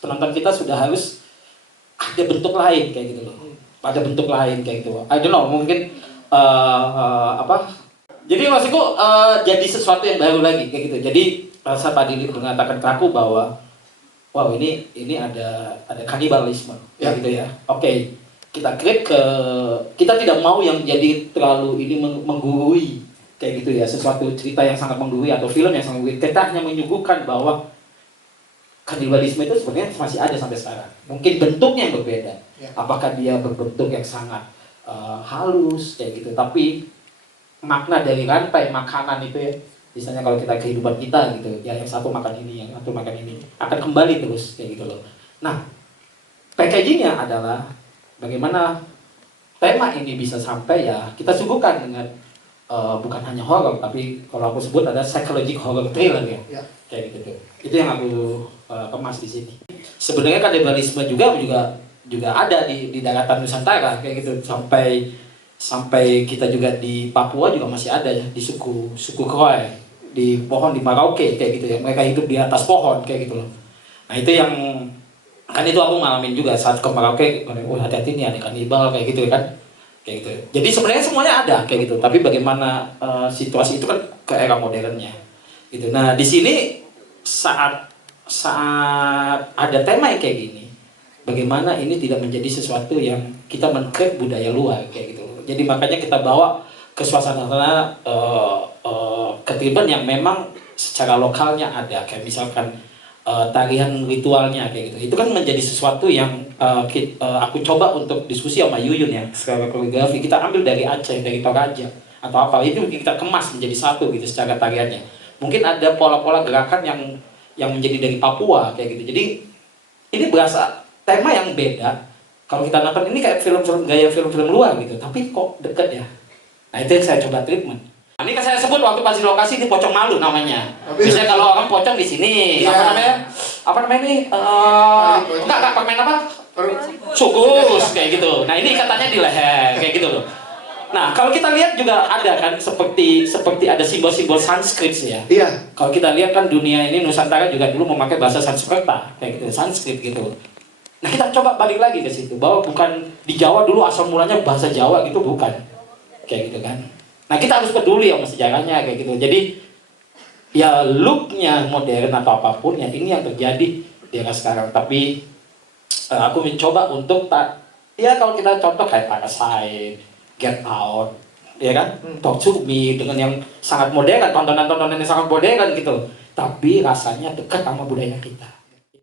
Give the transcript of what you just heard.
penonton kita sudah harus ada bentuk lain kayak gitu loh. Ada bentuk lain kayak gitu. I don't know, mungkin jadi maksudku jadi sesuatu yang baru lagi kayak gitu. Jadi saat Pak Dili mengatakan ke aku bahwa wow ini ada kanibalisme ya gitu ya. Oke, kita kita tidak mau yang jadi terlalu ini menggurui kayak gitu ya, sesuatu cerita yang sangat menggurui atau film yang sangat menggurui. Kita hanya menyuguhkan bahwa kanibalisme itu sebenarnya masih ada sampai sekarang. Mungkin bentuknya yang berbeda. Apakah dia berbentuk yang sangat halus kayak gitu, tapi makna dari rantai makanan itu ya, misalnya kalau kita kehidupan kita gitu, ya yang satu makan ini, yang satu makan ini, akan kembali terus kayak gitu loh. Nah, packagingnya adalah bagaimana tema ini bisa sampai ya kita suguhkan dengan bukan hanya horror, tapi kalau aku sebut ada psychological horror thriller ya. Kayak gitu tuh. Itu yang aku kemas di sini. Sebenarnya kanibalisme juga ada di daratan Nusantara kayak gitu, sampai kita juga di Papua juga masih ada ya, di suku Khoi, di pohon di Merauke kayak gitu ya, mereka hidup di atas pohon kayak gitu loh. Nah itu yang kan itu aku ngalamin juga saat ke Merauke, hati-hati nih ada kanibal kayak gitu kan, kayak gitu. Jadi sebenarnya semuanya ada kayak gitu, tapi bagaimana situasi itu kan ke era modernnya gitu. Nah di sini saat ada tema yang kayak gini, bagaimana ini tidak menjadi sesuatu yang kita mengklaim budaya luar kayak gitu. Jadi makanya kita bawa ke suasana ketriban yang memang secara lokalnya ada, kayak misalkan tarian ritualnya kayak gitu. Itu kan menjadi sesuatu yang aku coba untuk diskusi sama Yuyun ya, secara koreografi kita ambil dari Aceh, dari Toraja atau apa, itu kita kemas menjadi satu gitu secara tariannya. Mungkin ada pola-pola gerakan yang menjadi dari Papua kayak gitu. Jadi ini berasa tema yang beda. Kalau kita nonton ini kayak gaya film-film luar gitu, tapi kok deket ya. Nah itu yang saya coba treatment. Nah, ini kan saya sebut waktu pas di lokasi di Pocong Malu namanya. Biasanya kalau orang pocong di sini, apa namanya nih? Enggak permen apa? Sugus kayak gitu. Nah ini katanya di leher kayak gitu loh. Nah kalau kita lihat juga ada kan seperti ada simbol-simbol Sanskrit ya. Iya. Kalau kita lihat kan dunia ini Nusantara juga dulu memakai bahasa Sanskerta kayak gitu, Sanskrit gitu. Nah kita coba balik lagi ke situ, bahwa bukan di Jawa dulu asal mulanya bahasa Jawa gitu, bukan kayak gitu kan. Nah kita harus peduli sama sejarahnya kayak gitu. Jadi ya looknya modern atau apapun ya, ini yang terjadi di era sekarang. Tapi aku mencoba untuk ya kalau kita contoh kayak Parasite, Get Out, ya kan, Talk to Me dengan yang sangat modern, tontonan yang sangat modern gitu. Tapi rasanya dekat sama budaya kita.